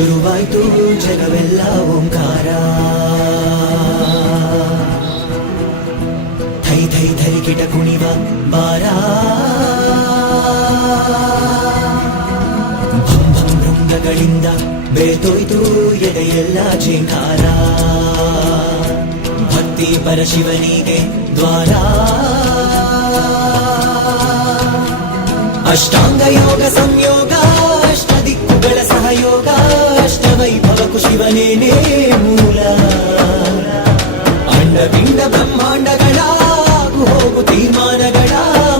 ಶುರುವಾಯ್ತು ಜಗವೆಲ್ಲ ಓಂಕಾರ Thi Thi ಧರಿಕಿಟ ಕುಣಿವ ಬಾರ ಭಂ ಭಂ ಭೃಂಗಗಳಿಂದ ಬೆರೆತೋಯ್ತು ಎದೆಯೆಲ್ಲ ಜಿಂಕಾರ ಭಕ್ತಿ ಪರಶಿವನಿಗೆ ದ್ವಾರ ಅಷ್ಟಾಂಗ ಯೋಗ ಸಂಯೋಗ ಅಷ್ಟ ದಿಕ್ಕುಗಳ ಸಹಯೋಗ ಅಷ್ಟವೈಭವಕ್ಕೂ ಶಿವನೇನೇ ಮೂಲ ಅಂಡಪಿಂಡ ಬ್ರಹ್ಮಾಂಡಗಳ ಆಗು ಹೋಗು ತೀರ್ಮಾನಗಳ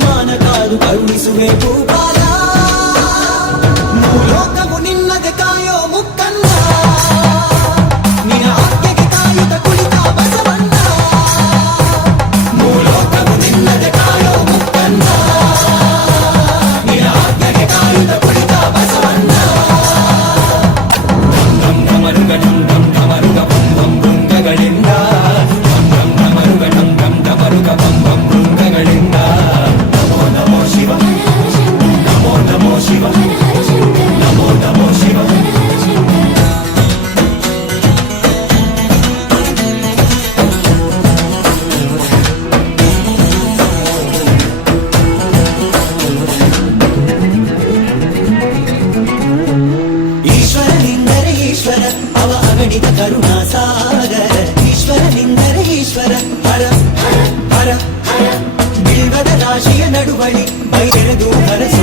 ಮಾನ ಕಾದು ಕರುಣಿಸುವೆ ಭೂಪಾಲ ಲೋಕವು ನಿನ್ನದೆ ಕಾಯೋ ಮುಕ್ಕನ್ನ ನಿನ್ನ ಆಜ್ಞೆಗೆ ಕಾಯುತ್ತ ಕುಳಿತ ಬಸವಣ್ಣ ಲೋಕವು ನಿನ್ನದೆ ಕಾಯೋ ಮುಕ್ಕನ್ನ ಅವ ಅಗಣಿತ ಕರುಣಾ ಸಾಗರ ಈಶ್ವರನಿಂದರೆ ಈಶ್ವರ ಹರ ಹರ ಹರ ಬಿಲ್ವದ ರಾಶಿಯ ನಡುವಳಿ ಬೈರೆದು ಹರಸ